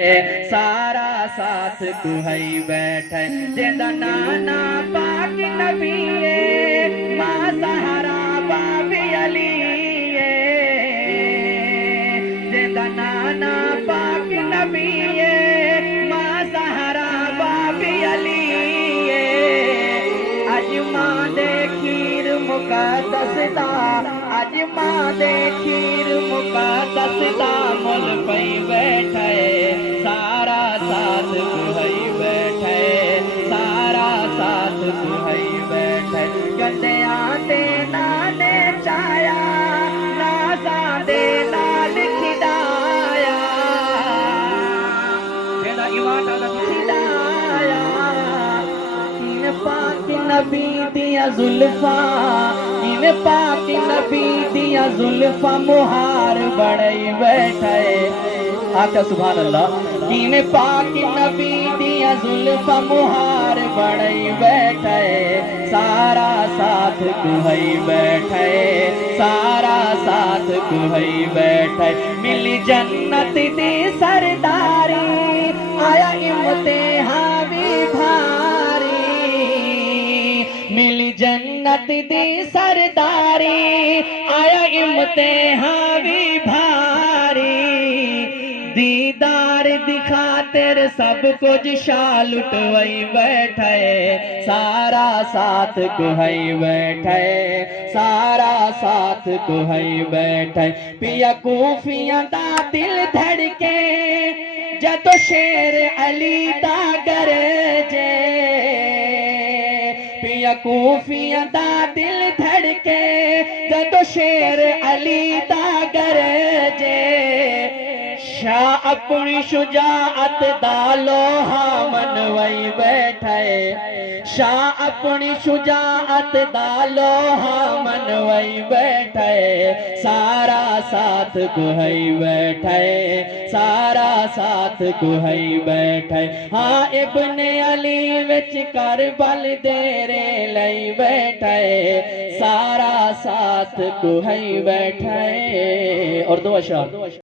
سارا ساتھ کوئی بیٹھے جیندہ نانا پاک نبی ماں زہرا بابی علی جیندہ نانا پاک نبی ماں زہرا بابی علی اج ماں دے کھیر مقدس دا اج ماں دے کھیر مقدس دا مل پئی بیٹھے سارا ساتھ کوئی بیٹھے سارا ساتھ کوئی بیٹھے گندیاں تے نانے چایا نازاں دے نال کھڈایا جیڑا ایمان نال کھڈایا ان پاک نبی دیاں زلفاں ان پاک نبی دیاں زلفاں مہار بڑھئی بیٹھے آقا سبحان اللہ کین پاک نبی دیاں زلفاں مہار بڑھئی بیٹھے سارا ساتھ کوئی بیٹھے سارا ساتھ کوئی بیٹھے ملی جنت دی سرداری آیا امتحان بھی بھاری ملی جنت دی سرداری آیا امتحان بھی بھاری دیدار دکھاتر سب کچھ شال اٹھوئی بیٹھے سارا ساتھ کوئی بیٹھے سارا ساتھ کوئی بیٹھے پیا کوفیاں دا دل دھڑکے جدو شیر علی دا گرجے پیا کوفیاں دا دل دھڑکے جدو شیر علی دا گرجے شاہ اپنی شجاعت دا لوہا منوئی بیٹھے شاہ اپنی شجاعت دا لوہا منوئی بیٹھے سارا ساتھ کوئی بیٹھے سارا ساتھ کوئی بیٹھے ہاں ابن علی وچ کربل دیرے لئی بیٹھے سارا ساتھ کوئی بیٹھے اور دو اشعار